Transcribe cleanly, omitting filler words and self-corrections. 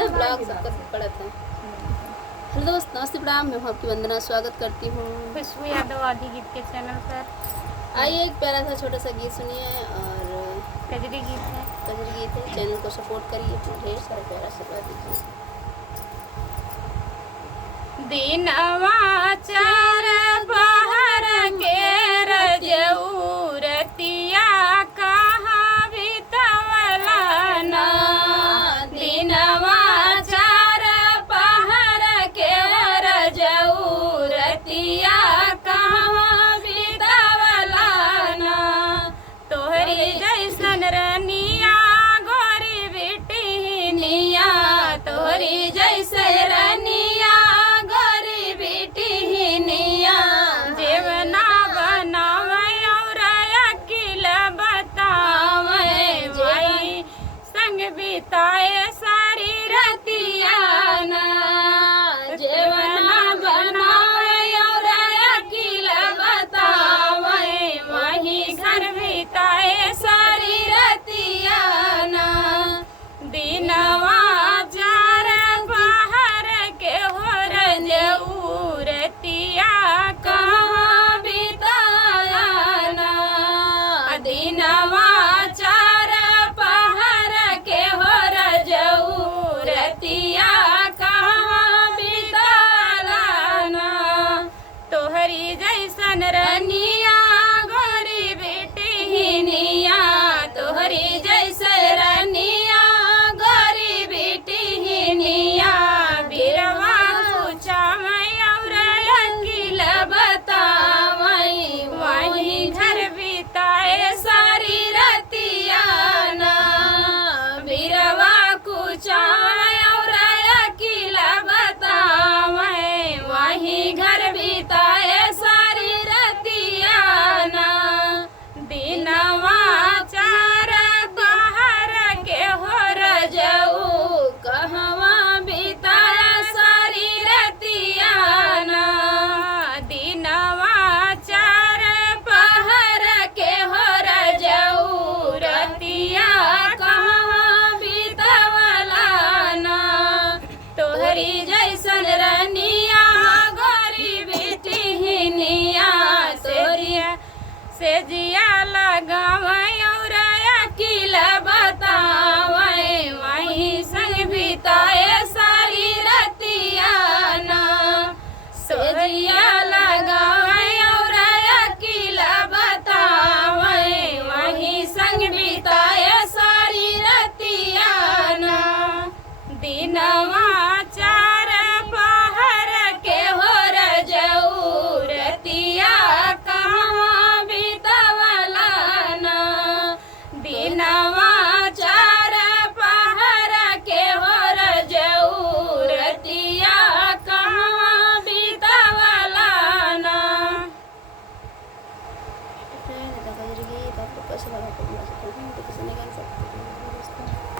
ना ब्लॉग सबका पड़ा था। हेलो दोस्त, नमस्ते, प्रणाम। मैं हूँ आपकी वंदना, स्वागत करती हूँ खुशबू यादव आदि गीत के चैनल पर। आइए एक प्यारा सा छोटा सा गीत सुनिए और कजरी गीत है। कजरी गीत है। चैनल को सपोर्ट करिए, ढेर सारा प्यारा आशीर्वाद दीजिए। दिनवा चार पहर के रजऊरतिया कहाँ बितवला ना। दिनवा चार पहर के रजऊरतिया कहाँ बितवला ना। तोहरी जैसन रनिया गोरी बिटिनिया, तोहरी जैसे रनिया जेवना बनावे और अकिल बतावे, वही संग बिताए सारी रतिया ना। जेवना बनावे और अकिल बतावे, वही घर बिताए सारी रतिया ना। दिनवा चार पहर के हो रजऊरतिया कहाँ बिताया ना। दिनवा चार पहर के हो रजऊरतिया कहाँ बिताला ना। तोहरी जैसन रनिया गोरी बेटिनिया, तोहरी जैसे रनिया गोरी बेटिनिया। बिरवा सोचावे और अकिल बतावे, वही घर बिताए सारी रतिया ना। बिरवा कुचावे और अकिल बतावे, वही घर बिताए सारी रतिया ना। दिनवा चार पहर के हो रजऊ कहवा बिताया सारी रतिया ना। दिनवा चार पहर के हो रजऊ रतिया कहवा बितवला ना। तोहरी जैसन रनिया गोरी बेटिनिया, तोहरिया से जिया लगावे और अकिल बतावे, वही संग बिताए सारी रतिया ना। सोजिया लगावे और अकिल बतावे, वही संग बिताए सारी रतिया ना। दिना